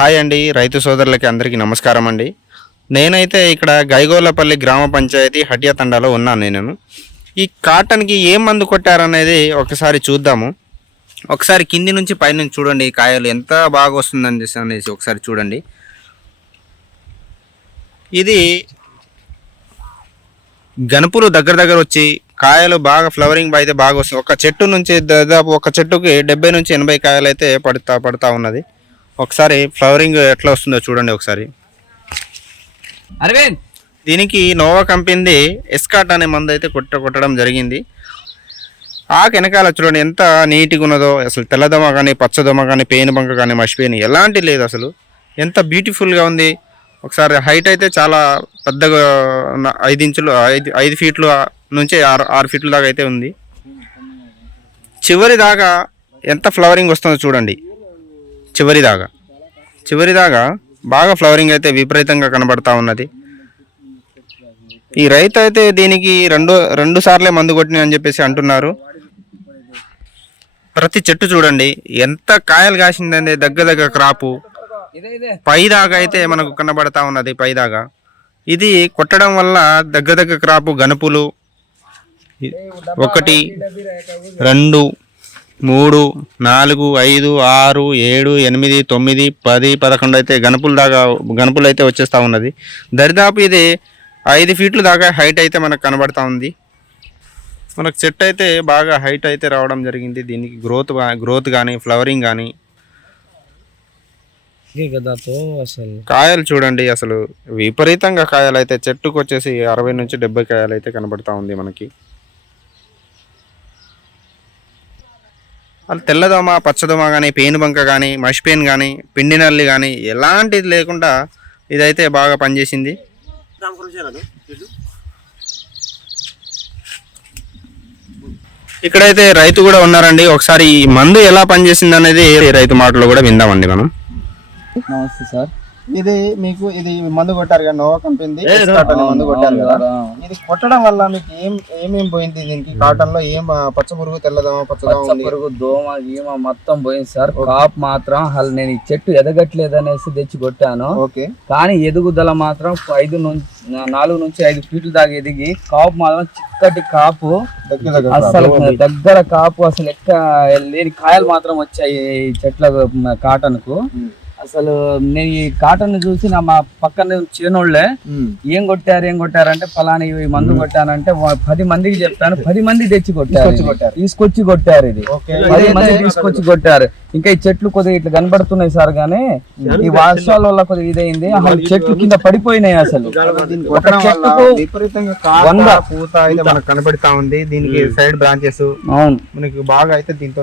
Hi అండి, రైతు సోదరులకి అందరికీ నమస్కారం అండి. నేనైతే ఇక్కడ గైగోలపల్లి గ్రామ పంచాయతీ హటియా తండాలో ఉన్నాను. నేను ఈ కాటన్కి ఏం మందు కొట్టారనేది ఒకసారి చూద్దాము. ఒకసారి కింది నుంచి పైనుంచి చూడండి, ఈ కాయలు ఎంత బాగా వస్తుందని అనేసి ఒకసారి చూడండి. ఇది గనుపులు దగ్గర దగ్గర వచ్చి కాయలు బాగా ఫ్లవరింగ్ అయితే బాగా వస్తుంది. ఒక చెట్టు నుంచి దాదాపు ఒక చెట్టుకి 70 నుంచి 80 కాయలు అయితే పడతా ఉన్నది. ఒకసారి ఫ్లవరింగ్ ఎట్లా వస్తుందో చూడండి ఒకసారి. అరవింద్, దీనికి నోవా కంపెనీ ఎస్కాట్ అనే మందు అయితే కొట్టడం జరిగింది. ఆకు వెనకాల చూడండి ఎంత నీట్గా ఉన్నదో. అసలు తెల్లదోమ కానీ పచ్చదోమ కానీ పేను బంక కానీ మసిపోయిన ఎలాంటి లేదు. అసలు ఎంత బ్యూటిఫుల్గా ఉంది. ఒకసారి హైట్ అయితే చాలా పెద్దగా 5 ఇంచులు 5 ఫీట్లు నుంచి 6 ఫీట్ల దాకా అయితే ఉంది. చివరి దాకా ఎంత ఫ్లవరింగ్ వస్తుందో చూడండి. చివరి దాకా బాగా ఫ్లవరింగ్ అయితే విపరీతంగా కనబడతా ఉన్నది. ఈ రైతు అయితే దీనికి రెండు సార్లే మందు కొట్టిన అని చెప్పేసి అంటున్నారు. ప్రతి చెట్టు చూడండి ఎంత కాయలు కాసిందండి. దగ్గర క్రాపు పైదాగా అయితే మనకు కనబడతా ఉన్నది. పైదాగా ఇది కొట్టడం వల్ల దగ్గర క్రాపు గనుపులు 1 2 3 4 5 6 7 8 9 10 11 అయితే గనుపులు అయితే వచ్చేస్తూ ఉన్నది. దరిదాపు ఇది 5 ఫీట్ల దాకా హైట్ అయితే మనకు కనబడతా ఉంది. మనకు చెట్టు అయితే బాగా హైట్ అయితే రావడం జరిగింది. దీనికి గ్రోత్ కానీ ఫ్లవరింగ్ కానీ కాయలు చూడండి. అసలు విపరీతంగా కాయలు అయితే చెట్టుకు వచ్చేసి 60 నుంచి 70 కాయలు అయితే కనబడతా ఉంది మనకి. వాళ్ళు తెల్లదోమ పచ్చదోమ కానీ పేనుబంక కానీ మసిపేను కానీ పిండి నల్లి కానీ ఎలాంటిది లేకుండా ఇదైతే బాగా పనిచేసింది. ఇక్కడైతే రైతు కూడా ఉన్నారండి. ఒకసారి ఈ మందు ఎలా పనిచేసింది అనేది రైతు మాటలో కూడా విందామండి మనం. నమస్తే సార్. ఇది మందు కొట్టారు కదా, నోవా కంపెనీ మందు కొట్టారు కదా. ఇది కొట్టడం వల్ల మీకు ఏమేం పోయింది? దీనికి కాటన్ లో ఏం పచ్చ పురుగు తెల్లదోమ పచ్చదోమ పురుగు దోమ గీమ మొత్తం పోయింది సార్. కాపు మాత్రం నేను ఈ చెట్టు ఎదగట్లేదు అనేసి తెచ్చి కొట్టాను. ఓకే, కానీ ఎదుగుదల మాత్రం 4 నుంచి 5 ఫీట్ల దాకా ఎదిగి కాపు మాత్రం చిక్కటి కాపు, అసలు దగ్గర కాపు, అసలు లేని కాయలు మాత్రం వచ్చాయి ఈ చెట్ల కాటన్ కు. అసలు నేను ఈ కాటన్ చూసి మా పక్కన చేనోళ్ళే ఏం కొట్టారు అంటే ఫలానా ఈ మందు కొట్టానంటే 10 మందికి చెప్పాను. 10 మంది తెచ్చి తీసుకొచ్చి కొట్టారు. ఇది 10 మంది తీసుకొచ్చి కొట్టారు. ఇంకా ఈ చెట్లు కొద్దిగా ఇట్లా కనబడుతున్నాయి సార్, గానీ ఈ వర్షాల వల్ల కొద్దిగా ఇదైంది. అసలు చెట్లు కింద పడిపోయినాయి. అసలు పూత అయితే మనకు కనబడతా ఉంది. దీనికి సైడ్ బ్రాంచెస్ అవును మనకి బాగా అయితే దీంతో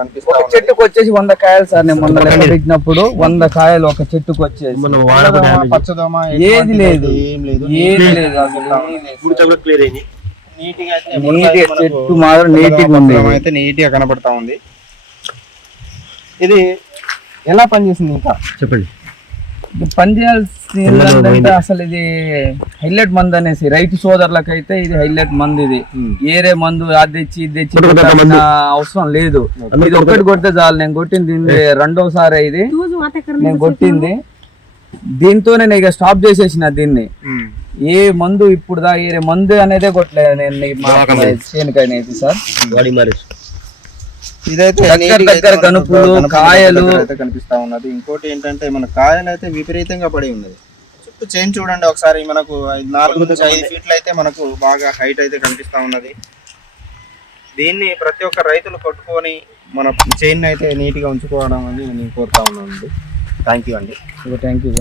కనిపిస్తాయి. ఒక చెట్టుకు వచ్చేసి 100 కాయలు సార్. నేను మొన్న లెక్క పెట్టినప్పుడు 100 కాయలు ఒక చెట్టుకు వచ్చేసి. పచ్చదోమ ఏది లేదు, ఏది లేదు. చెట్టు మాత్రం నీట్గా ఉంది, అయితే నీట్ గా కనబడతా ఉంది. ఇది ఎలా పనిచేసింది ఇంకా చెప్పండి. పని చేయాల్సింది ఏంటంటే అసలు ఇది హైలైట్ మందు అనేసి రైతు సోదరులకైతే ఇది హైలైట్ మందు. ఇది ఏరే మందు అది తెచ్చి అవసరం లేదు. ఇది ఒక్కటి కొడితే చాలు. నేను కొట్టింది దీన్ని 2వ సారి ఇది నేను కొట్టింది. దీంతోనే నేను ఇక స్టాప్ చేసేసిన దీన్ని. ఏ మందు ఇప్పుడు ఏరే మందు అనేదే కొట్టలేదు నేను చేనుకైనా సార్. ఇదైతే దగ్గర గనుపులు కాయలు కనిపిస్తా ఉన్నది. ఇంకోటి ఏంటంటే మన కాయలు అయితే విపరీతంగా పడి ఉన్నది. చుట్టూ చైన్ చూడండి ఒకసారి. మనకు 4 నుంచి 5 ఫీట్లు అయితే మనకు బాగా హైట్ అయితే కనిపిస్తా ఉన్నది. దీన్ని ప్రతి ఒక్క రైతులు కొట్టుకొని మన చైన్ అయితే నీట్గా ఉంచుకోవడం అని నేను కోరుతా ఉన్నాను. థ్యాంక్ యూ అండి. Thank you.